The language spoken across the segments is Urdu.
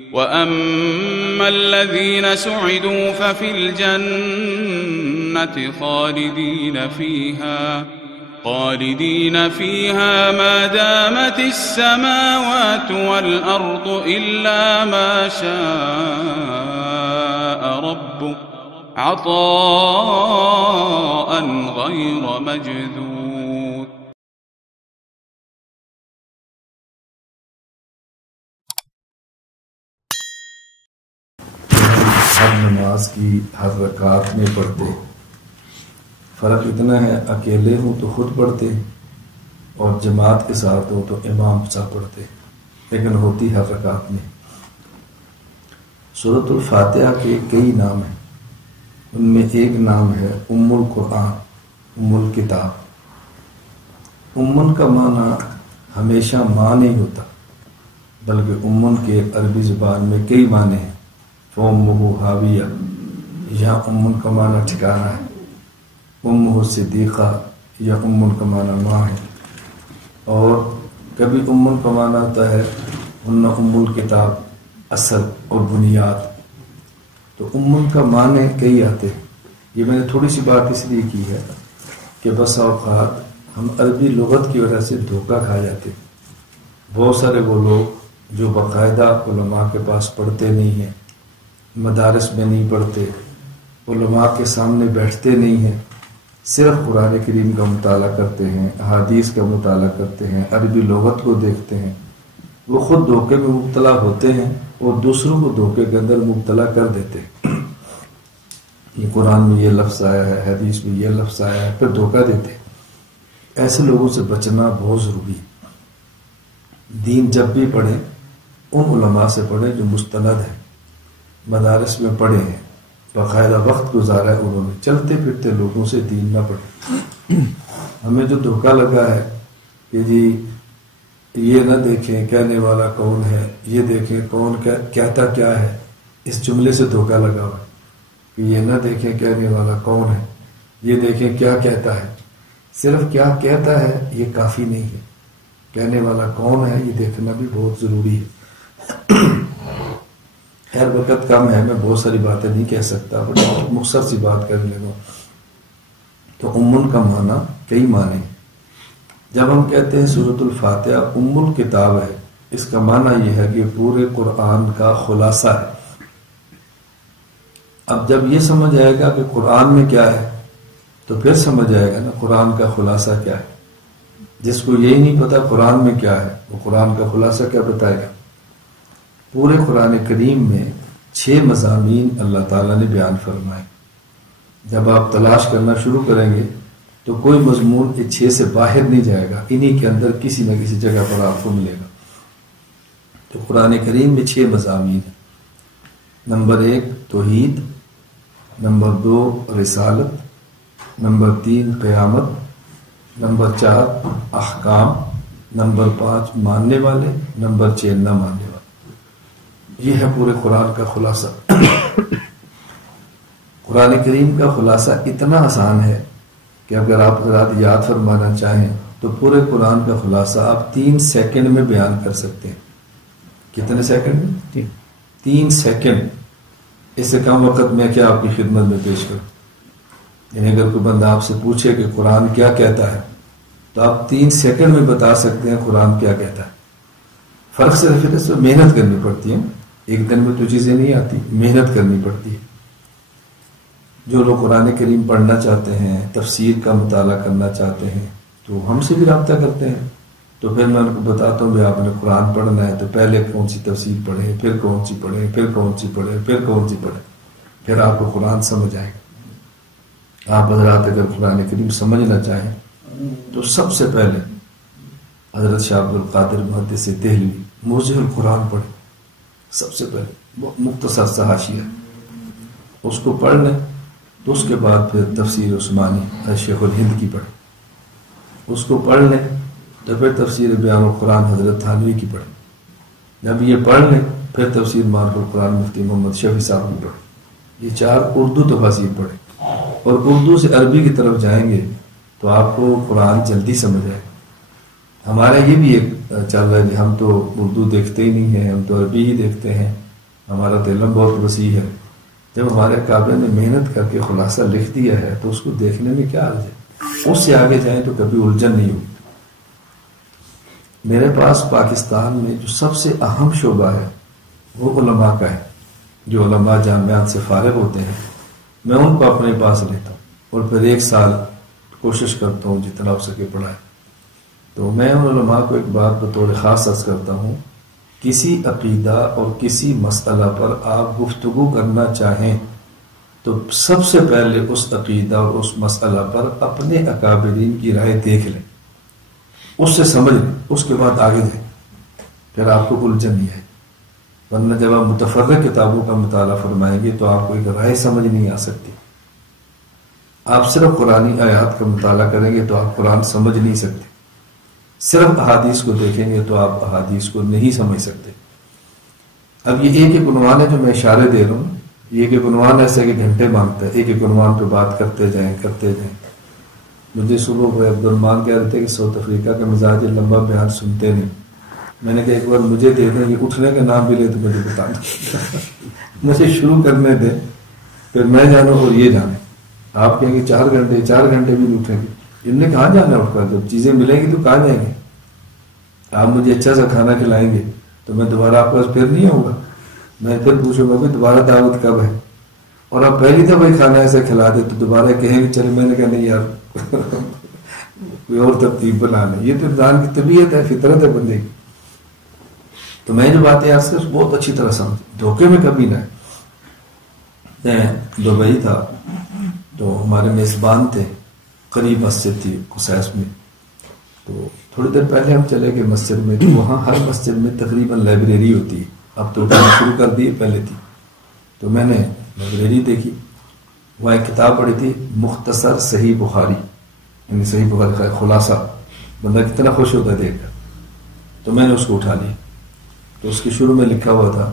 وَأَمَّا الَّذِينَ سُعِدُوا فَفِي الْجَنَّةِ خَالِدِينَ فِيهَا مَا دَامَتِ السَّمَاوَاتُ وَالْأَرْضُ إِلَّا مَا شَاءَ رَبُّكَ عَطَاءً غَيْرَ مَجْذُوذٍ. ہر نماز کی ہر رکعت میں پڑھتے، فرق اتنا ہے اکیلے ہوں تو خود پڑھتے اور جماعت کے ساتھ ہو تو امام صاحب پڑھتے، لیکن ہوتی ہر رکعت میں۔ سورۃ الفاتحہ کے کئی نام ہیں، ان میں ایک نام ہے ام القرآن، ام الکتاب۔ امن کا معنی ہمیشہ ماں نہیں ہوتا، بلکہ امن کے عربی زبان میں کئی معنی ہیں۔ فَأُمُّهُ حاویہ، یہاں امن کا معنی ٹھکانا ہے۔ امہ صدیقہ، یا امن کا معنی ماں ہے۔ اور کبھی امن کا معنی ہوتا ہے ہن ام الکتاب، اصل اور بنیاد۔ تو امن کا معنی کئی آتے ہیں۔ یہ میں نے تھوڑی سی بات اس لیے کی ہے کہ بس اوقات ہم عربی لغت کی وجہ سے دھوکہ کھا جاتے ہیں۔ بہت سارے وہ لوگ جو باقاعدہ علماء کے پاس پڑھتے نہیں ہیں، مدارس میں نہیں پڑھتے، علماء کے سامنے بیٹھتے نہیں ہیں، صرف قرآن کریم کا مطالعہ کرتے ہیں، احادیث کا مطالعہ کرتے ہیں، عربی لغت کو دیکھتے ہیں، وہ خود دھوکے میں مبتلا ہوتے ہیں اور دوسروں کو دھوکے کے اندر مبتلا کر دیتے ہیں۔ یہ قرآن میں یہ لفظ آیا ہے، حدیث میں یہ لفظ آیا ہے، پھر دھوکہ دیتے ہیں۔ ایسے لوگوں سے بچنا بہت ضروری ہے۔ دین جب بھی پڑھیں ان علماء سے پڑھیں جو مستند ہیں، مدارس میں پڑھے ہیں، باقاعدہ وقت گزارا ہے انہوں نے، چلتے پھرتے لوگوں سے دین نہ پڑھے۔ ہمیں جو دھوکہ لگا ہے کہ جی یہ نہ دیکھیں کہنے والا کون ہے، یہ دیکھیں کون کہتا کیا ہے، اس جملے سے دھوکہ لگا ہوا ہے کہ یہ نہ دیکھیں کہنے والا کون ہے، یہ دیکھیں کیا کہتا ہے۔ صرف کیا کہتا ہے یہ کافی نہیں ہے، کہنے والا کون ہے یہ دیکھنا بھی بہت ضروری ہے۔ خیر وقت کم ہے، میں بہت ساری باتیں نہیں کہہ سکتا، بٹ مختصر سی بات کر لینا۔ تو امن کا معنی کئی معنی ہیں۔ جب ہم کہتے ہیں سورۃ الفاتحہ ام الکتاب ہے، اس کا معنی یہ ہے کہ پورے قرآن کا خلاصہ ہے۔ اب جب یہ سمجھ آئے گا کہ قرآن میں کیا ہے تو پھر سمجھ آئے گا نا قرآن کا خلاصہ کیا ہے۔ جس کو یہی نہیں پتا قرآن میں کیا ہے وہ قرآن کا خلاصہ کیا بتائے گا۔ پورے قرآن کریم میں 6 مضامین اللہ تعالیٰ نے بیان فرمائے۔ جب آپ تلاش کرنا شروع کریں گے تو کوئی مضمون 6 سے باہر نہیں جائے گا، انہی کے اندر کسی نہ کسی جگہ پر آپ کو ملے گا۔ تو قرآن کریم میں 6 مضامین ہیں۔ نمبر 1 توحید، نمبر 2 رسالت، نمبر 3 قیامت، نمبر 4 احکام، نمبر 5 ماننے والے، نمبر 6 نہ ماننے والے۔ یہ ہے پورے قرآن کا خلاصہ۔ قرآن کریم کا خلاصہ اتنا آسان ہے کہ اگر آپ یاد فرمانا چاہیں تو پورے قرآن کا خلاصہ آپ 3 سیکنڈ میں بیان کر سکتے ہیں۔ کتنے سیکنڈ میں؟ 3 سیکنڈ۔ اس سے کم وقت میں کیا آپ کی خدمت میں پیش کروں؟ یعنی اگر کوئی بندہ آپ سے پوچھے کہ قرآن کیا کہتا ہے تو آپ 3 سیکنڈ میں بتا سکتے ہیں قرآن کیا کہتا ہے۔ فرق صرف اس میں محنت کرنی پڑتی ہے، ایک دن میں تو چیزیں نہیں آتی، محنت کرنی پڑتی ہے۔ جو لوگ قرآن کریم پڑھنا چاہتے ہیں، تفسیر کا مطالعہ کرنا چاہتے ہیں تو ہم سے بھی رابطہ کرتے ہیں، تو پھر میں ان کو بتاتا ہوں کہ آپ نے قرآن پڑھنا ہے تو پہلے کون سی تفسیر پڑھیں، پھر کون سی پڑھیں، پھر کون سی پڑھیں، پھر کون سی پڑھیں، پھر آپ کو قرآن سمجھ آئے گا۔ آپ حضرات اگر قرآن کریم سمجھنا چاہیں تو سب سے پہلے حضرت شاہ عبد القادر محدث دہلوی موضع القرآن پڑھیں۔ سب سے پہلے بہت مختصر سا حاشیہ اس کو پڑھ لیں، تو اس کے بعد پھر تفسیر عثمانی شیخ الہند کی پڑھیں۔ اس کو پڑھ لیں تو پھر تفسیر بیان القرآن حضرت تھانوی کی پڑھیں۔ جب یہ پڑھ لیں پھر تفسیر معرف القرآن مفتی محمد شفیع صاحب کی پڑھیں۔ یہ 4 اردو تفاسیر پڑھیں، اور اردو سے عربی کی طرف جائیں گے تو آپ کو قرآن جلدی سمجھ آئے۔ ہمارا یہ بھی ایک چل رہا ہے کہ ہم تو اردو دیکھتے ہی نہیں ہیں، ہم تو عربی ہی دیکھتے ہیں، ہمارا تو علم بہت وسیع ہے. جب ہمارے کعبے نے محنت کر کے خلاصہ لکھ دیا ہے تو اس کو دیکھنے میں کیا عرض ہے؟ اس سے آگے جائیں تو کبھی الجھن نہیں ہوگی. میرے پاس پاکستان میں جو سب سے اہم شعبہ ہے وہ علماء کا ہے. جو علماء جامعات سے فارغ ہوتے ہیں میں ان کو اپنے پاس لیتا ہوں اور پھر 1 سال کوشش کرتا ہوں جتنا ہو سکے پڑھائے. تو میں ان علماء کو ایک بات بطور خاص عرض کرتا ہوں، کسی عقیدہ اور کسی مسئلہ پر آپ گفتگو کرنا چاہیں تو سب سے پہلے اس عقیدہ اور اس مسئلہ پر اپنے اکابرین کی رائے دیکھ لیں، اس سے سمجھ لیں، اس کے بعد آگے جائیں، پھر آپ کو الجھن نہیں ہے. ورنہ جب آپ متفرق کتابوں کا مطالعہ فرمائیں گے تو آپ کو ایک رائے سمجھ نہیں آ سکتی. آپ صرف قرآنی آیات کا مطالعہ کریں گے تو آپ قرآن سمجھ نہیں سکتے. صرف احادیث کو دیکھیں گے تو آپ احادیث کو نہیں سمجھ سکتے. اب یہ ایک عنوان ہے جو میں اشارے دے رہا ہوں، یہ ایک عنوان ایسے کہ گھنٹے مانگتا ہے، ایک عنوان پہ بات کرتے جائیں. مجھے صبح کو عبد الرحمان کہہ رہے تھے کہ ساؤتھ افریقہ کا مزاج لمبا بیان سنتے نہیں. میں نے کہا ایک بار مجھے دے دیں، یہ اٹھنے کا نام بھی لے تو مجھے بتا دیں. مجھے شروع کرنے دیں، پھر میں جانوں اور یہ جانے. آپ کہیں گے 4 گھنٹے بھی نہیں اٹھیں گے. ان نے کہاں جانا اٹھ کر؟ جب چیزیں ملیں گی تو کہاں جائیں گے؟ آپ مجھے اچھا سا کھانا کھلائیں گے تو میں دوبارہ آپ کے پاس پھر نہیں آؤں گا. میں پھر پوچھوں گا کہ دوبارہ دعوت کب ہے، اور آپ پہلی دفعہ کھانا ایسا کھلا دے تو دوبارہ کہیں گے چلے. میں نے کہا نہیں یار کوئی اور ترتیب بنا لیں. یہ تو انسان کی طبیعت ہے، فطرت ہے بندے کی. تو میں جو باتیں آپ سے بہت اچھی طرح سمجھ، دھوکے میں کبھی نہ. میں دبئی تھا تو ہمارے میزبان تھے، قریب مسجد تھی قصیص میں. تو تھوڑی دیر پہلے ہم چلے گئے مسجد میں، تو وہاں ہر مسجد میں تقریباً لائبریری ہوتی ہے. اب تو شروع کر دی، پہلے تھی. تو میں نے لائبریری دیکھی، وہاں ایک کتاب پڑھی تھی مختصر صحیح بخاری، یعنی صحیح بخاری کا خلاصہ. بندہ کتنا خوش ہوتا ہے دیکھ کر. تو میں نے اس کو اٹھا لیا. تو اس کے شروع میں لکھا ہوا تھا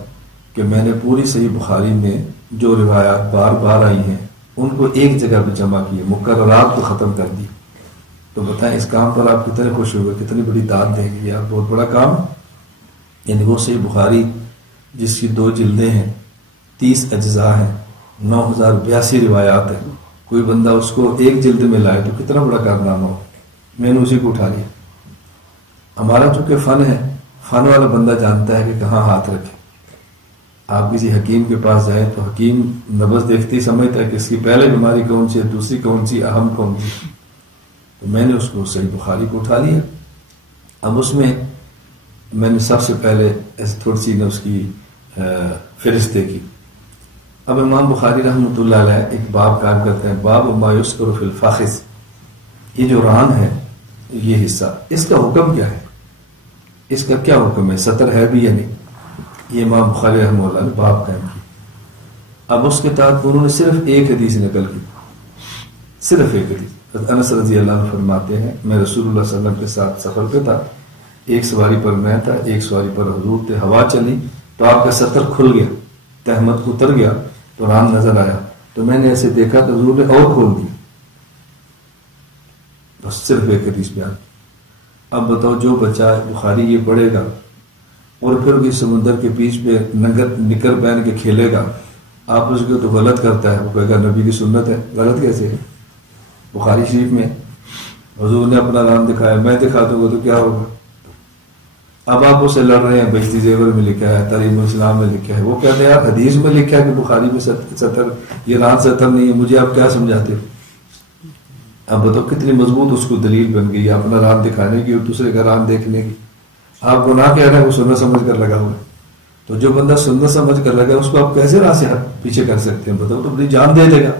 کہ میں نے پوری صحیح بخاری میں جو روایات بار بار آئی ہیں ان کو ایک جگہ پہ جمع کیے، مقررات کو ختم کر دی. تو بتائیں اس کام پر آپ کتنے خوش ہوئے، کتنی بڑی داد دیں گے. یار بہت بڑا کام. یعنی وہ صحیح بخاری جس کی 2 جلدیں ہیں، 30 اجزاء ہیں، 9082 روایات ہیں، کوئی بندہ اس کو ایک جلد میں لائے تو کتنا بڑا کارنامہ ہو. میں نے اسی کو اٹھا لیا. ہمارا چونکہ فن ہے، فن والا بندہ جانتا ہے کہ کہاں ہاتھ رکھے. آپ کسی حکیم کے پاس جائیں تو حکیم نبض دیکھتے ہی سمجھتا ہے کہ اس کی پہلے بیماری کون سی ہے، دوسری کون سی، اہم کون سی. تو میں نے اس کو صحیح بخاری کو اٹھا لیا. اب اس میں نے سب سے پہلے ایسے تھوڑی سی اس کی فہرست دیکھی. اب امام بخاری رحمۃ اللہ علیہ ایک باب کام کرتے ہیں، باب ما یذکر فی الفاخذ. یہ جو ران ہے، یہ حصہ، اس کا حکم کیا ہے، اس کا کیا حکم ہے، سطر ہے بھی یا نہیں. یہ امام بخاری رحمہ اللہ نے باب قائم کی. اب اس کے تحت انہوں نے صرف ایک حدیث نقل کی، صرف ایک حدیث. انس رضی اللہ عنہ فرماتے ہیں میں رسول اللہ صلی اللہ علیہ وسلم کے ساتھ سفر پہ تھا، ایک سواری پر میں تھا، ایک سواری پر حضور تھے. ہوا چلی تو آپ کا سطر کھل گیا، تہمت اتر گیا تو ران نظر آیا. تو میں نے ایسے دیکھا تو حضور نے اور کھول دی. بس صرف ایک حدیث بیان. اب بتاؤ جو بچہ بخاری یہ پڑھے گا اور پھر بھی سمندر کے بیچ میں نکر پہن کے کھیلے گا، آپ اس کو تو غلط کرتا ہے، وہ کہے گا نبی کی سنت ہے. غلط کیسے ہے؟ بخاری شریف میں حضور نے اپنا نام دکھایا، میں دکھا دوں گا تو کیا ہوگا. اب آپ اسے لڑ رہے ہیں، بہشتی زیور میں لکھا ہے، ترغیب الاسلام میں لکھا ہے. وہ کہتے ہیں یار حدیث میں لکھا ہے کہ بخاری میں سطر، یہ ران سطر نہیں ہے، مجھے آپ کیا سمجھاتے ہو. اب بتاؤ کتنی مضبوط اس کو دلیل بن گئی اپنا ران دکھانے کی اور دوسرے کا ران دیکھنے کی. آپ گناہ کہہ رہے ہیں وہ سنت سمجھ کر لگا ہوا ہے. تو جو بندہ سنت سمجھ کر لگا اس کو آپ کیسے راہ سے پیچھے کر سکتے ہیں؟ بتاؤ تو اپنی جان دے دے گا.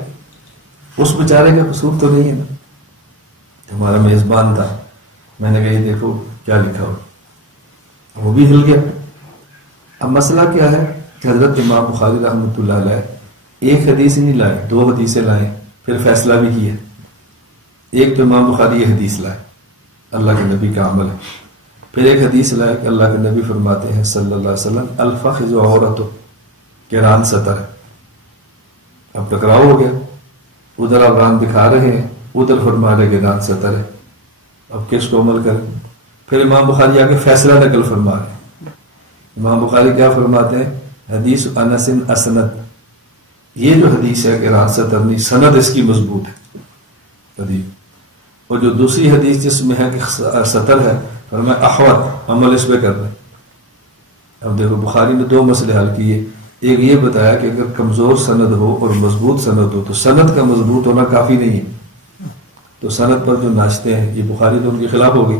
اس بیچارے کا قصور تو نہیں ہے نا. ہمارا میزبان تھا، میں نے کہا یہ دیکھو کیا لکھا ہو. وہ بھی ہل گیا. اب مسئلہ کیا ہے کہ حضرت امام بخاری رحمۃ اللہ علیہ ایک حدیث نہیں لائے، 2 حدیثیں لائے، پھر فیصلہ بھی کیا. ایک تو امام بخاری یہ حدیث لائے اللہ کے نبی کا عمل ہے، پھر ایک حدیث لائے کہ اللہ کے نبی فرماتے ہیں صلی اللہ علیہ وسلم الفخذ عورت، کہ ران سطر ہے. اب ٹکراؤ ہو گیا، ادھر آپ ران دکھا رہے ہیں، ادھر فرما رہے کہ ران سطر ہے. اب کس کو عمل کریں؟ پھر امام بخاری آ کے فیصلہ نقل فرما رہے ہیں. امام بخاری کیا فرماتے ہیں حدیث انس اسند، یہ جو حدیث ہے کہ راست نہیں، سند اس کی مضبوط ہے حدیث. اور جو دوسری حدیث جس میں ہے کہ سطر ہے، فرمایا احوط، عمل اس پہ کر رہے. اب دیکھو بخاری نے دو مسئلے حل کیے. ایک یہ بتایا کہ اگر کمزور سند ہو اور مضبوط سند ہو تو سند کا مضبوط ہونا کافی نہیں ہے، تو سند پر جو ناچتے ہیں یہ بخاری تو ان کے خلاف ہو گئی.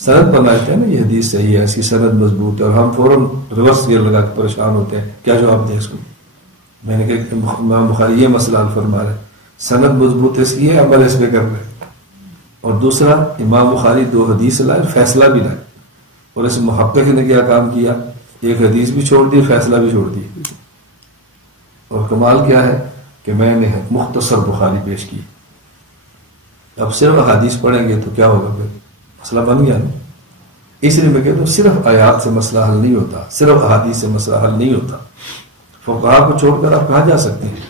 سند پر ناچتے ہیں نا، یہ حدیث صحیح ہے، اس کی سند مضبوط ہے، اور ہم فوراً ریورس گیئر لگا کے پریشان ہوتے ہیں کیا جواب دیں اس کو. میں نے کہا امام بخاری یہ مسئلہ حل فرما رہے، سند مضبوط اس کی ہے، عمل اس پہ کر رہے. اور دوسرا امام بخاری دو حدیث لائے، فیصلہ بھی لائے، اور اس محقق نے کیا کام کیا، ایک حدیث بھی چھوڑ دی، فیصلہ بھی چھوڑ دی. اور کمال کیا ہے کہ میں نے مختصر بخاری پیش کی. اب صرف حدیث پڑھیں گے تو کیا ہوگا، پھر مسئلہ بن گیا نا. اس لیے میں کہتا ہوں صرف آیات سے مسئلہ حل نہیں ہوتا، صرف احادیث سے مسئلہ حل نہیں ہوتا. فقہا کو چھوڑ کر آپ کہاں جا سکتے ہیں.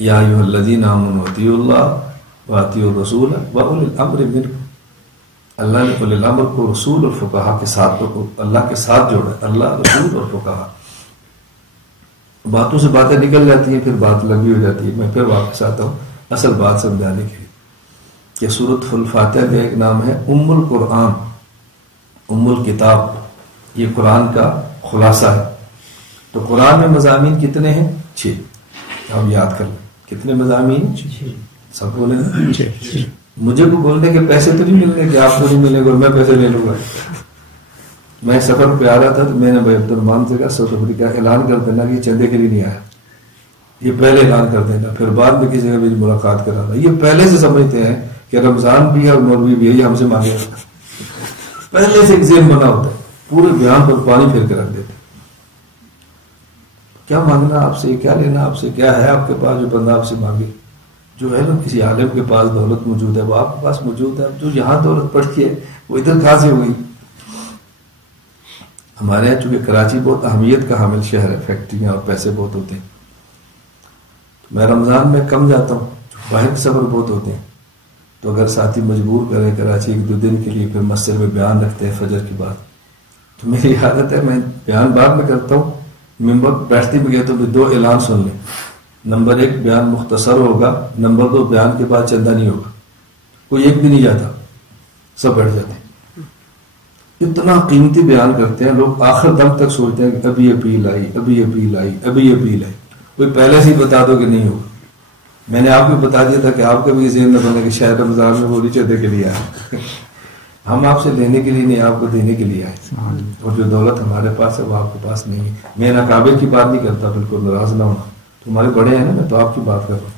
یا ایھا الذین آمنوا اطیعوا اللہ واطیعوا الرسول واولی الامر منکم. اللہ نے اولی الامر کو رسول اور فقہا کے ساتھ، اللہ کے ساتھ جوڑا، اللہ رسول اور فقہا. باتوں سے باتیں نکل جاتی ہیں، پھر بات لمبی ہو جاتی ہے. میں پھر واپس آتا ہوں اصل بات سمجھانے کے لیے کہ سورۃ الفاتحہ کا ایک نام ہے ام القرآن، ام الکتاب. یہ قرآن کا خلاصہ ہے. تو قرآن میں مضامین کتنے ہیں؟ 6. آپ یاد کر لیں کتنے مضامین؟ 6. سب بولیں نا 6. مجھے کو بولنے کے پیسے تو نہیں ملنے کہ آپ کو نہیں ملے گا، میں پیسے لے لوں گا. میں سفر پہ آ رہا تھا تو میں نے بھائی عبد الرحمان سے کہا ساؤتھ افریقہ اعلان کر دینا کہ چندے کے لیے نہیں آیا، یہ پہلے اعلان کر دینا، پھر بعد میں کسی نے میری ملاقات کرانا. یہ پہلے سے سمجھتے ہیں کہ رمضان بھی ہے اور مولوی بھی ہے، یہ ہم سے مانگے گا. پہلے سے ایک ذہن بنا ہوتا ہے، پورے بیان پر پانی پھیر کے رکھ دیتے. کیا مانگنا آپ سے، کیا لینا آپ سے، کیا ہے آپ کے پاس جو بندہ آپ سے مانگے. جو ہے نا کسی عالم کے پاس دولت موجود ہے وہ آپ کے پاس موجود ہے، جو یہاں دولت پڑتی ہے وہ ادھر کہاں سے ہوئی. ہمارے یہاں چونکہ کراچی بہت اہمیت کا حامل شہر ہے، فیکٹریاں اور پیسے بہت ہوتے ہیں. میں رمضان میں کم جاتا ہوں، باہر سفر بہت ہوتے ہیں. تو اگر ساتھی مجبور کرے کراچی 1-2 دن کے لیے، پھر مسجد میں بیان رکھتے ہیں فجر کی بات، تو میری عادت ہے میں بیان بعد میں کرتا ہوں، ممبر بیٹھتے میں کہتا ہوں 2 اعلان سن لیں. نمبر 1 بیان مختصر ہوگا، نمبر 2 بیان کے بعد چندہ نہیں ہوگا. کوئی ایک بھی نہیں جاتا، سب بیٹھ جاتے ہیں. اتنا قیمتی بیان کرتے ہیں لوگ، آخر دم تک سوچتے ہیں کہ ابھی اپیل آئی، ابھی اپیل آئی، ابھی اپیل آئی. کوئی پہلے سے ہی بتا دو کہ نہیں ہوگا. میں نے آپ کو بتا دیا تھا کہ آپ کا بھی ذہن نہ بنے کہ شاید رمضان میں وہ چندے کے لیے آئے. ہم آپ سے لینے کے لیے نہیں، آپ کو دینے کے لیے آئے. اور جو دولت ہمارے پاس ہے وہ آپ کے پاس نہیں ہے. میں ناقابل کی بات نہیں کرتا، بالکل ناراض نہ ہونا، تمہارے بڑے ہیں نا، میں تو آپ کی بات کر رہا ہوں.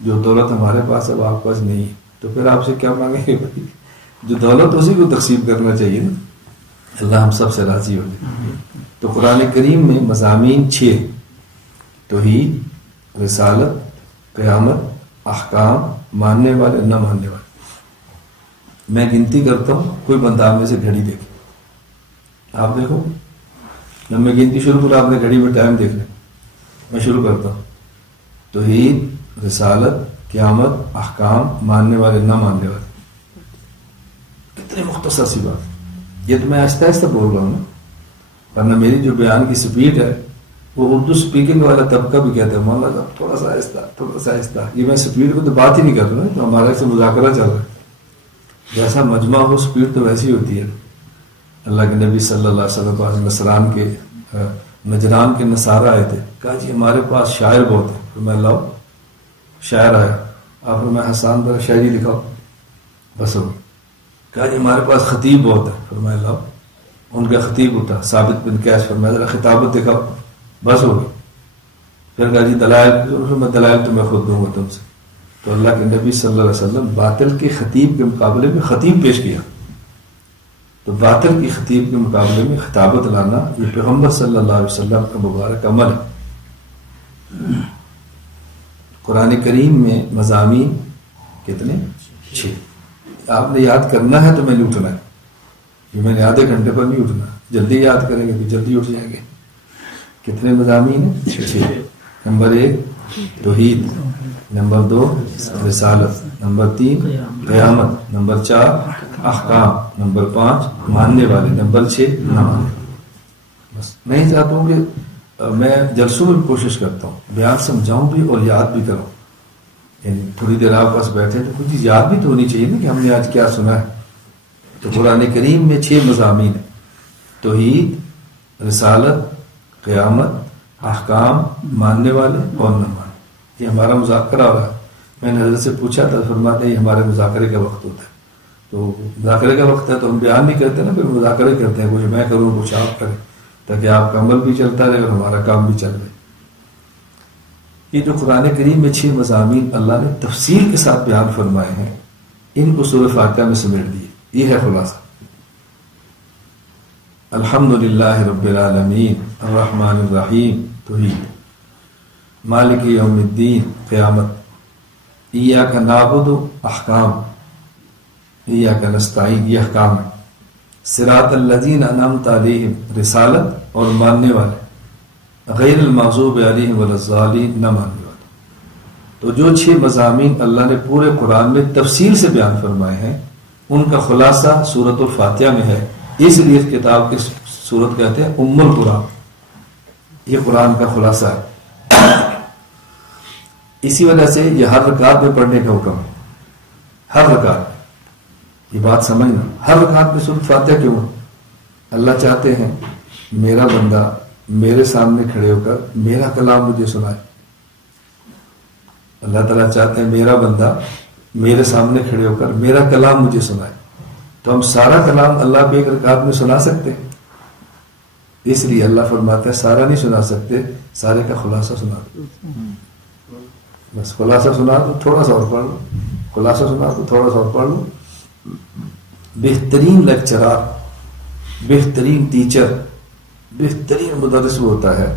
جو دولت ہمارے پاس ہے وہ آپ کے پاس نہیں ہے، تو پھر آپ سے کیا مانگیں گے؟ جو دولت اسی کو تقسیم کرنا چاہیے نا. اللہ ہم سب سے راضی ہو جائے. تو قرآن کریم میں مضامین 6: توحید، رسالت، قیامت، احکام، ماننے والے، نہ ماننے والے. میں گنتی کرتا ہوں، کوئی بندہ آپ میں سے گھڑی دیکھے، آپ دیکھو. جب میں گنتی شروع کروں آپ نے گھڑی میں ٹائم دیکھ لیں. میں شروع کرتا ہوں توحید، رسالت، قیامت، احکام، ماننے والے، نہ ماننے والے. کتنی مختصر سی بات. یہ تو میں آہستہ آہستہ بول رہا ہوں نا، ورنہ میری جو بیان کی سپیڈ ہے وہ اردو سپیکنگ والا طبقہ بھی کہتا ہے مولانا صاحب تھوڑا سا آہستہ، تھوڑا سا آہستہ. یہ میں سپیڈ کو تو بات ہی نہیں کر رہا، تو ہمارے سے مذاکرہ چل رہا ہے. جیسا مجمع ہو سپیڈ تو ویسی ہوتی ہے. اللہ کے نبی صلی اللہ علیہ وسلم نصران کے نجران کے نصارہ آئے تھے، کہا جی ہمارے پاس شاعر بہت ہے. پھر میں لاؤ شاعر آیا، آپ نے میں حسان ذرا شاعری دکھاؤ، بس ہو. کہا جی ہمارے پاس خطیب بہت ہے. پھر میں لاؤ، ان کا خطیب اٹھا ثابت بن قیس. پھر میں ذرا خطابت دکھاؤ، بس ہو گئی. پھر کہا جی دلائل، میں دلائل تو میں خود دوں گا تم سے. تو اللہ کے نبی صلی اللہ علیہ وسلم باطل کے خطیب کے مقابلے میں خطیب پیش کیا. تو باطل کی خطیب کے مقابلے میں خطابت لانا یہ پیغمبر صلی اللہ علیہ وسلم کا مبارک عمل ہے. قرآن کریم میں مضامین کتنے؟ 6. آپ نے یاد کرنا ہے تو میں نے اٹھنا ہے. یہ میں نے آدھے گھنٹے پر نہیں اٹھنا، جلدی یاد کریں گے تو جلدی اٹھ جائیں گے. کتنے مضامین ہیں؟ 6. نمبر 1 توحید، نمبر 2 رسالت، نمبر 3 قیامت، نمبر 4 احکام، نمبر 5 ماننے والے، نمبر 6 نہ ماننے. بس میں ہی چاہتا ہوں کہ میں جلسوں میں بھی کوشش کرتا ہوں بیان سمجھاؤں بھی اور یاد بھی کروں. یعنی تھوڑی دیر آپ پاس بیٹھے تو کچھ یاد بھی تو ہونی چاہیے نا کہ ہم نے آج کیا سنا ہے. تو قرآن کریم میں 6 مضامین ہیں: توحید، رسالت، قیامت، احکام، ماننے والے اور نہ ماننے. یہ ہمارا مذاکرہ ہو رہا ہے. میں نے حضرت سے پوچھا تھا، فرماتے یہ ہمارے مذاکرے کا وقت ہوتا ہے. تو مذاکرے کا وقت ہے تو ہم بیان نہیں کرتے نا، پھر مذاکرے کرتے ہیں، کچھ میں کروں کچھ آپ کریں، تاکہ آپ کا عمل بھی چلتا رہے اور ہمارا کام بھی چل رہے. یہ جو قرآن کریم میں 6 مضامین اللہ نے تفصیل کے ساتھ بیان فرمائے ہیں، ان کو سورہ فاتحہ میں سمیٹ دیے. یہ ہے خلاصہ. الحمدللہ رب العالمین الرحمن الرحیم توحید، مالک یوم الدین قیامت، ایاک نعبد احکام، ایاک نستعین یہ احکام ہے، صراط الذین انعمت علیہم رسالت اور ماننے والے، غیر المغضوب علیہم ولا الضالین نہ ماننے والے. تو جو 6 مضامین اللہ نے پورے قرآن میں تفصیل سے بیان فرمائے ہیں، ان کا خلاصہ سورۃ الفاتحہ میں ہے. اس لیے اس کتاب کی سورت کہتے ہیں ام القرآن. یہ قرآن کا خلاصہ ہے. اسی وجہ سے یہ ہر رکعت میں پڑھنے کا حکم ہے. ہر رکعت. یہ بات سمجھنا، ہر رکعت میں سورۃ فاتحہ کیوں ہے؟ اللہ چاہتے ہیں میرا بندہ میرے سامنے کھڑے ہو کر میرا کلام مجھے سنائے. اللہ تعالیٰ چاہتے ہیں میرا بندہ میرے سامنے کھڑے ہو کر میرا کلام مجھے سنائے. تو ہم سارا کلام اللہ کو ایک رکعت میں سنا سکتے ہیں. اس لیے اللہ فرماتا ہے سارا نہیں سنا سکتے، سارے کا خلاصہ سنا دو. بس خلاصہ سنا دو، تھوڑا سا اور پڑھ لو. خلاصہ سنا دو، تھوڑا سا اور پڑھ لو. بہترین لیکچرار، بہترین ٹیچر، بہترین مدرس وہ ہوتا ہے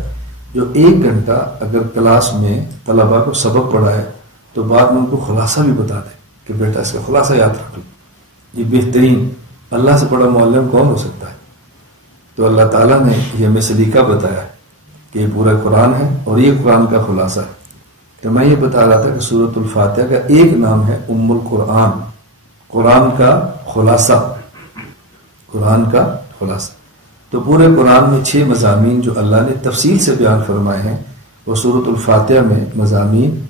جو 1 گھنٹہ اگر کلاس میں طلباء کو سبق پڑھائے تو بعد میں ان کو خلاصہ بھی بتا دے کہ بیٹا اس کا خلاصہ یاد رکھ لو. یہ بہترین. اللہ سے بڑا معلم کون ہو سکتا ہے؟ تو اللہ تعالیٰ نے یہ ہمیں سلیقہ بتایا کہ یہ پورا قرآن ہے اور یہ قرآن کا خلاصہ ہے. تو میں یہ بتا رہا تھا کہ سورۃ الفاتحہ کا ایک نام ہے ام القرآن، قرآن کا خلاصہ. قرآن کا خلاصہ. تو پورے قرآن میں 6 مضامین جو اللہ نے تفصیل سے بیان فرمائے ہیں، وہ سورۃ الفاتحہ میں مضامین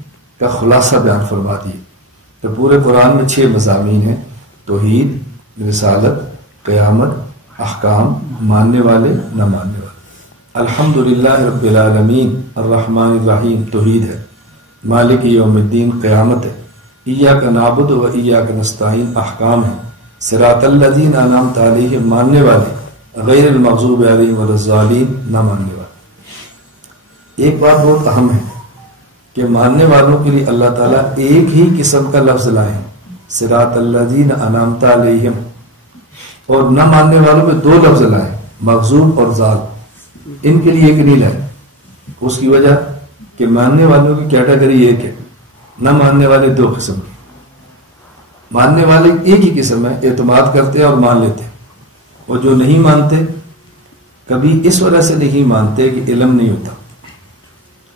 کا خلاصہ بیان فرما دیے. تو پورے قرآن میں 6 مضامین ہیں: توحید، رسالت، قیامت، احکام، ماننے والے نہ ماننے والے. الحمدللہ رب العالمین الرحمن الرحیم توحید ہے، مالک یوم الدین قیامت ہے، ایاک نعبد و ایاک نستعین احکام ہے، صراط الذین انعمت علیہم ماننے والے، غیر المغضوب علیہم ولا الضالین نہ ماننے والے. ایک بات بہت اہم ہے کہ ماننے والوں کے لیے اللہ تعالیٰ ایک ہی قسم کا لفظ لائے ہیں، صراط الذین انعمت علیہم، اور نہ ماننے والوں میں 2 لفظ لائے، مغضوب اور ضال. ان کے لیے ایک نہیں لائے. اس کی وجہ کہ ماننے والوں کی کیٹیگری ایک ہے، نہ ماننے والے 2 قسم کے. ماننے والے ایک ہی قسم ہے، اعتماد کرتے ہیں اور مان لیتے ہیں. اور جو نہیں مانتے کبھی اس وجہ سے نہیں مانتے کہ علم نہیں ہوتا،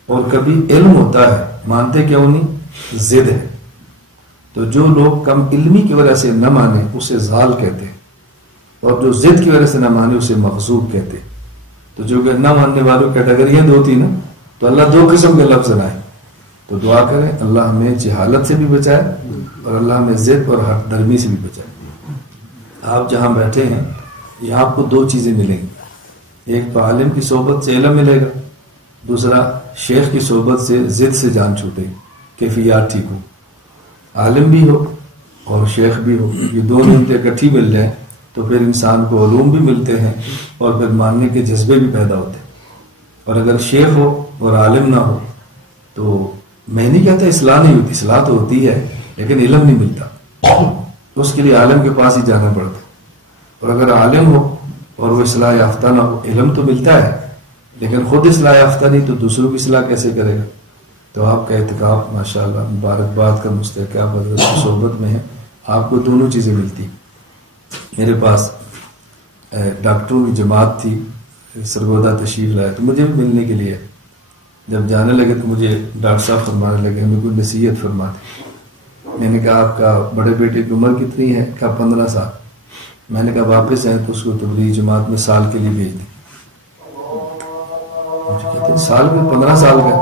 اور کبھی علم ہوتا ہے مانتے کیوں نہیں؟ ضد ہے. تو جو لوگ کم علمی کی وجہ سے نہ مانے اسے ضال کہتے ہیں، اور جو ضد کی وجہ سے نہ مانے اسے مغضوب کہتے ہیں. تو جو کہ نہ ماننے والوں کیٹیگریاں 2 تھی نا، تو اللہ 2 قسم کے لفظ لائے. تو دعا کریں اللہ ہمیں جہالت سے بھی بچائے اور اللہ ہمیں ضد اور حق درمی سے بھی بچائے. آپ جہاں بیٹھے ہیں یہاں آپ کو 2 چیزیں ملیں گی. ایک تو عالم کی صحبت سے علم ملے گا، دوسرا شیخ کی صحبت سے ضد سے جان چھوٹے گی، کیفیات ٹھیک ہو، عالم بھی ہو اور شیخ بھی ہو. یہ 2 نعمتیں اکٹھی مل جائیں تو پھر انسان کو علوم بھی ملتے ہیں اور پھر ماننے کے جذبے بھی پیدا ہوتے ہیں. اور اگر شیخ ہو اور عالم نہ ہو تو میں نہیں کہتا اصلاح نہیں ہوتی، اصلاح تو ہوتی ہے لیکن علم نہیں ملتا. اس کے لیے عالم کے پاس ہی جانا پڑتا ہے. اور اگر عالم ہو اور وہ اصلاح یافتہ نہ ہو، علم تو ملتا ہے لیکن خود اصلاح یافتہ نہیں تو دوسروں کی اصلاح کیسے کرے گا؟ تو آپ کا اعتکاف ماشاءاللہ مبارکباد کا مستحق، آپ حضرت کی صحبت میں ہیں، آپ کو دونوں چیزیں ملتی. میرے پاس ڈاکٹروں کی جماعت تھی، سرگودا تشریف لائے تو مجھے بھی ملنے کے لیے جب جانے لگے تو مجھے ڈاکٹر صاحب فرمانے لگے ہمیں کوئی نصیحت فرماتے. میں نے کہا آپ کا بڑے بیٹے کی عمر کتنی ہے؟ کہا 15 سال. میں نے کہا واپس آئے تو اس کو تبلیغی جماعت میں سال کے لیے بھیج دی. مجھے کہتے ہیں سال میں 15 سال کا.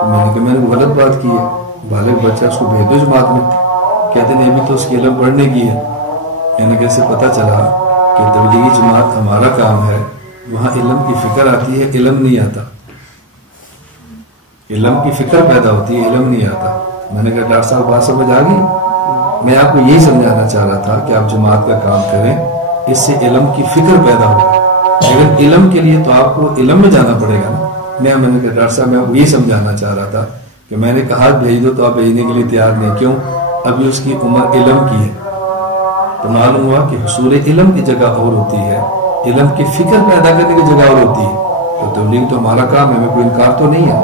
تو میں نے کہا میں نے غلط بات کی ہے, بالغ بچہ اس کو بھیج دو جماعت میں. کہتے ہیں ابھی تو اس کی علم پڑھنے کی ہے. میں نے کیسے پتہ چلا کہ تبلیغی جماعت ہمارا کام ہے, وہاں علم کی فکر آتی ہے, علم نہیں آتا. علم کی فکر پیدا ہوتی ہے, علم نہیں آتا. میں نے کہا ڈاکٹر صاحب بات سمجھ آ گئی. میں آپ کو یہی سمجھانا چاہ رہا تھا کہ آپ جماعت کا کام کریں, اس سے علم کی فکر پیدا ہوگی. لیکن علم کے لیے تو آپ کو علم میں جانا پڑے گا نا. میں نے کہا ڈاکٹر صاحب میں آپ کو یہی سمجھانا چاہ رہا تھا کہ میں نے کہا بھیج دو تو آپ بھیجنے کے لیے تیار نہیں. کیوں؟ ابھی اس کی عمر علم کی ہے. تو معلوم ہوا کہ حصول علم کی جگہ اور ہوتی ہے, علم کی فکر پیدا کرنے کی جگہ اور ہوتی ہے. تو تبلیغ تو ہمارا کام ہے, ہمیں کوئی انکار تو نہیں ہے,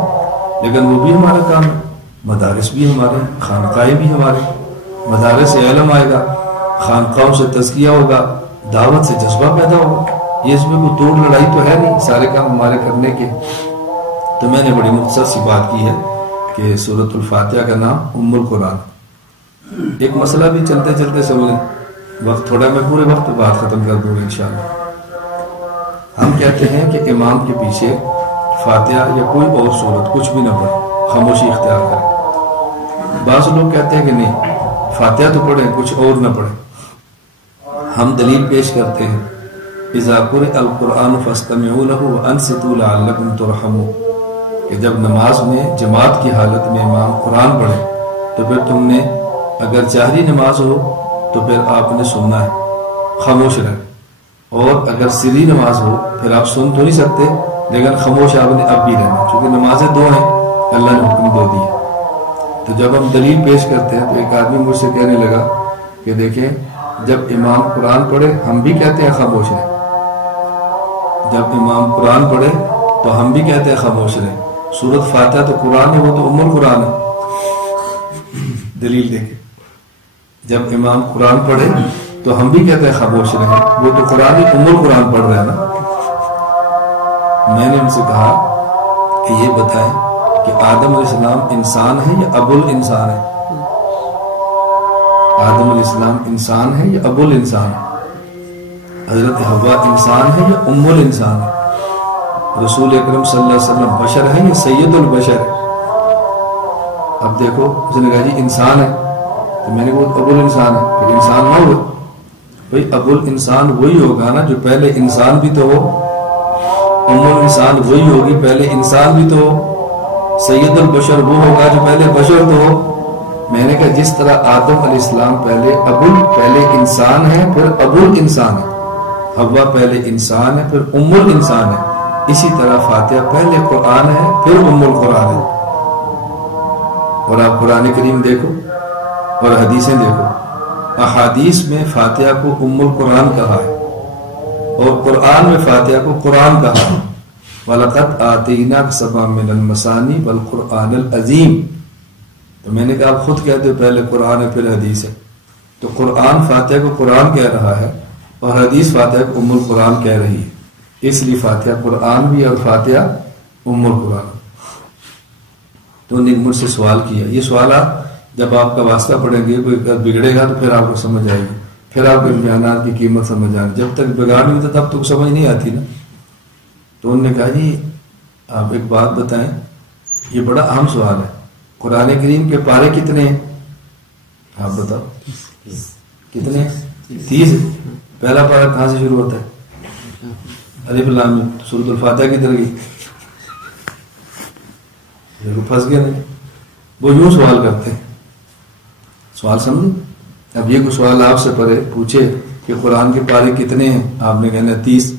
لیکن وہ بھی ہمارا کام ہے. مدارس بھی ہمارے, خانقاہیں بھی ہمارے. مدارس سے علم آئے گا, خانقاہوں سے تزکیہ ہوگا, دعوت سے جذبہ پیدا ہوگا. یہ اس میں کوئی توڑ لڑائی تو ہے نہیں, سارے کام ہمارے کرنے کے. تو میں نے بڑی مختصر سی بات کی ہے کہ سورۃ الفاتحہ کا نام ام القرآن. ایک مسئلہ بھی چلتے چلتے سمجھیں, وقت تھوڑا, میں پورے وقت پہ بات ختم کر دوں گا انشاءاللہ. ہم کہتے ہیں کہ امام کے پیچھے فاتحہ یا کوئی اور سورت کچھ بھی نہ پڑھے, خاموشی اختیار کریں. بعض لوگ کہتے ہیں کہ نہیں, فاتحہ تو پڑھیں, کچھ اور نہ پڑھیں. ہم دلیل پیش کرتے ہیں اذا قرئ القرآن فاستمعوا له وانصتوا لعلکم ترحمون, کہ جب نماز میں جماعت کی حالت میں امام قرآن پڑھے تو پھر تم نے, اگر جہری نماز ہو تو پھر آپ نے سننا ہے, خاموش رہیں. اور اگر سری نماز ہو پھر آپ سن تو نہیں سکتے, لیکن خاموش آپ نے اب بھی رہنا, چونکہ نمازیں دو ہیں, اللہ نے حکم دو دیے. تو جب ہم دلیل پیش کرتے ہیں تو ایک آدمی مجھ سے کہنے لگا کہ دیکھیں جب امام قرآن پڑھے ہم بھی کہتے ہیں خاموش رہیں, جب امام قرآن پڑھے تو ہم بھی کہتے ہیں خاموش رہیں. سورۃ فاتحہ تو قرآن ہے, وہ تو ام القرآن ہے. دلیل دیکھیں, جب امام قرآن پڑھے تو ہم بھی کہتے ہیں خاموش رہیں, وہ تو قرآن ہی ام القرآن پڑھ رہے ہیں نا. میں نے ان سے کہا کہ یہ بتائیں کہ آدم علیہ السلام انسان ہے یا ابو الانسان ہے؟ آدم علیہ السلام انسان ہے یا ابو الانسان ہے؟ حضرت حوا انسان ہے یا ام الانسان ہے؟ رسول اکرم صلی اللہ علیہ وسلم بشر ہے یا سید البشر ہے؟ اب دیکھو, اس نے کہا جی انسان ہے, تو میں نے کہا ابو الانسان ہے, پھر انسان نہ ہوا. بھئی ابو الانسان وہی ہوگا نا جو پہلے انسان بھی تو ہو, ام الانسان وہی ہوگی پہلے انسان بھی تو ہو, سید البشر وہ ہوگا جو پہلے بشر تو ہو. میں نے کہا جس طرح آدم علیہ السلام پہلے انسان ہے پھر ابو الانسان ہے, حوا پہلے انسان ہے پھر ام الانسان ہے, اسی طرح فاتحہ پہلے قرآن ہے پھر ام القرآن ہے. اور آپ قرآن کریم دیکھو اور حدیثیں دیکھو, احادیث میں فاتحہ کو ام القرآن کہا ہے اور قرآن میں فاتحہ کو قرآن کہا ہے. وَلَقَدْ آتَيْنَاكَ سَبْعًا مِنَ الْمَثَانِي وَالْقُرْآنِ الْعَظِيمِ. تو میں نے کہا آپ خود کہتے ہو پہلے قرآن ہے پھر حدیث ہے, تو قرآن فاتحہ کو قرآن کہہ رہا ہے اور حدیث فاتحہ کو ام القرآن کہہ رہی ہے, اس لیے فاتحہ قرآن بھی اور فاتحہ ام القرآن. تو انہوں نے مجھ سے سوال کیا, یہ سوالات جب آپ کا واسطہ پڑھیں گے, کوئی بگڑے گا تو پھر آپ کو سمجھ آئے گی, پھر آپ کے امتحانات کی قیمت سمجھ آئے گی. جب تک بگاڑ نہیں ہوتا تب تک سمجھ نہیں آتی نا. تو انہوں نے کہا جی آپ ایک بات بتائیں, یہ بڑا اہم سوال ہے, قرآن کریم کے پارے کتنے ہیں؟ آپ بتاؤ کتنے ہیں؟ 30. پہلا پارہ کہاں سے شروع ہوتا ہے؟ الف لام میم. سورۃ الفاتحہ کدھر گئی؟ پھنس گیا نہیں. وہ یوں سوال کرتے ہیں, سوال سمجھیں. اب یہ کوئی سوال آپ سے پوچھے کہ قرآن کے پارے کتنے ہیں, آپ نے کہنا 30.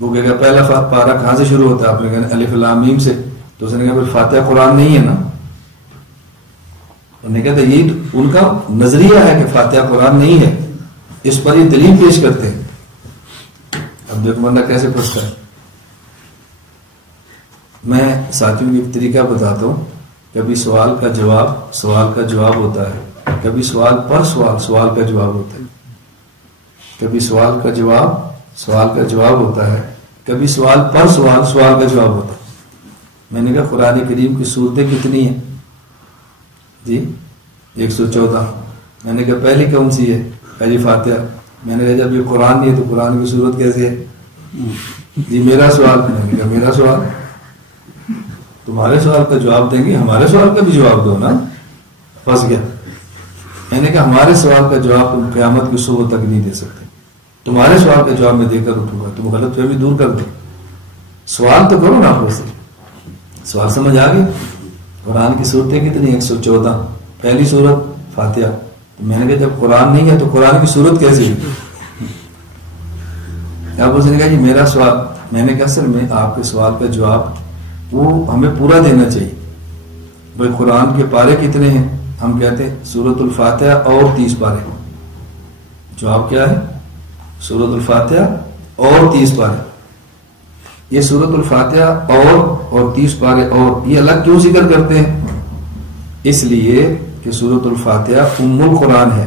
وہ کہے گا پہلا پارہ کہاں سے شروع ہوتا ہے, آپ نے کہنا الف لام میم سے. تو اس نے کہا پھر فاتحہ قرآن نہیں ہے نا. انہوں نے کہا یہ ان کا نظریہ ہے کہ فاتحہ قرآن نہیں ہے, اس پر یہ دلیل پیش کرتے ہیں. اب دیکھو بندہ کیسے پھنستا ہے. میں ساتھیوں کی ایک طریقہ بتاتا ہوں, کبھی سوال کا جواب ہوتا ہے, کبھی سوال پر سوال کا جواب ہوتا ہے, کبھی سوال کا جواب ہوتا ہے, کبھی سوال پر سوال کا جواب ہوتا ہے. میں نے کہا قرآن کریم کی صورتیں کتنی ہیں؟ جی 114. میں نے کہا پہلی کون سی ہے؟ پہلی فاتحہ. میں نے کہا جب یہ قرآن نہیں ہے تو قرآن کی صورت کیسے ہے؟ جی میرا سوال. میں نے کہا میرا سوال. تمہارے سوال کا جواب دیں گے، ہمارے سوال کا بھی جواب دو نا. پھنس گیا. میں نے کہا ہمارے سوال کا جواب تم قیامت کی صبح تک نہیں دے سکتے، تمہارے سوال کا جواب میں دے کر اٹھوں گا. تم غلط فہمی دور کر دو، سوال تو کرو نا آپ سے. سوال سمجھ آ گئی؟ قرآن کی صورتیں کتنی؟ 114. پہلی صورت فاتحہ. میں نے کہا جب قرآن نہیں ہے تو قرآن کی صورت کیسی ہے؟ آپ اس نے کہا جی میرا سوال. میں نے کہا سر میں آپ کے سوال کا جواب وہ ہمیں پورا دینا چاہیے. بھائی قرآن کے پارے کتنے ہیں؟ ہم کہتے ہیں سورۃ الفاتحہ اور 30 پارے. جواب کیا ہے؟ سورۃ الفاتحہ اور 30 پارے. یہ سورۃ الفاتحہ اور 30 پارے اور یہ الگ کیوں ذکر کرتے ہیں؟ اس لیے کہ سورۃ الفاتحہ ام القرآن ہے.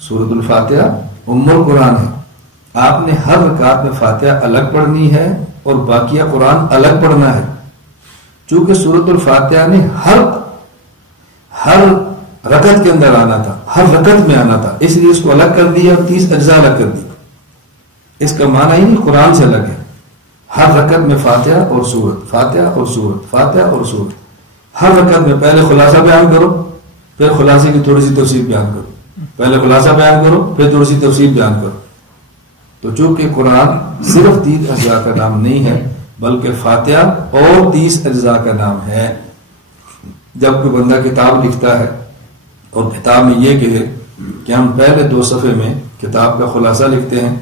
سورۃ الفاتحہ ام القرآن ہے. آپ نے ہر رکعت میں فاتحہ الگ پڑھنی ہے اور باقیہ قرآن الگ پڑھنا ہے. چونکہ سورۃ الفاتحہ نے ہر رکعت کے اندر آنا تھا، ہر رکعت میں آنا تھا، اس لیے اس کو الگ کر دیا اور 30 اجزاء الگ کر دی. اس کا معنی ہی نہیں قرآن سے الگ ہے. ہر رکعت میں فاتحہ اور سورت، فاتحہ اور سورت، فاتحہ اور سورت. ہر رکعت میں پہلے خلاصہ بیان کرو، پھر خلاصے کی تھوڑی سی تفصیل بیان کرو، پہلے خلاصہ بیان کرو، پھر تھوڑی سی تفصیل بیان کرو. تو چونکہ قرآن صرف 30 اجزاء کا نام نہیں ہے بلکہ فاتحہ اور 30 اجزاء کا نام ہے. جب کوئی بندہ کتاب لکھتا ہے اور کتاب میں یہ کہے کہ ہم پہلے 2 صفحے میں کتاب کا خلاصہ لکھتے ہیں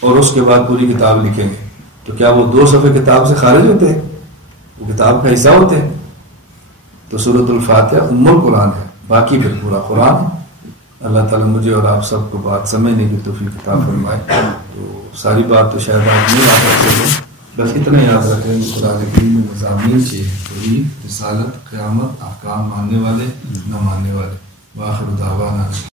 اور اس کے بعد پوری کتاب لکھیں گے، تو کیا وہ 2 صفحے کتاب سے خارج ہوتے ہیں؟ وہ کتاب کا حصہ ہوتے ہیں. تو سورۃ الفاتحہ ام القرآن ہے، باقی پھر پورا قرآن ہے. اللہ تعالیٰ مجھے اور آپ سب کو بات سمجھنے کی توفیق عطا فرمائے. تو ساری بات تو شاید آپ نہیں یاد رکھ سکیں، بس اتنا یاد رکھیں کہ قرآن کریم میں مضامین کے توحید، رسالت، قیامت، احکام، ماننے والے نہ ماننے والے. وآخر دعوانا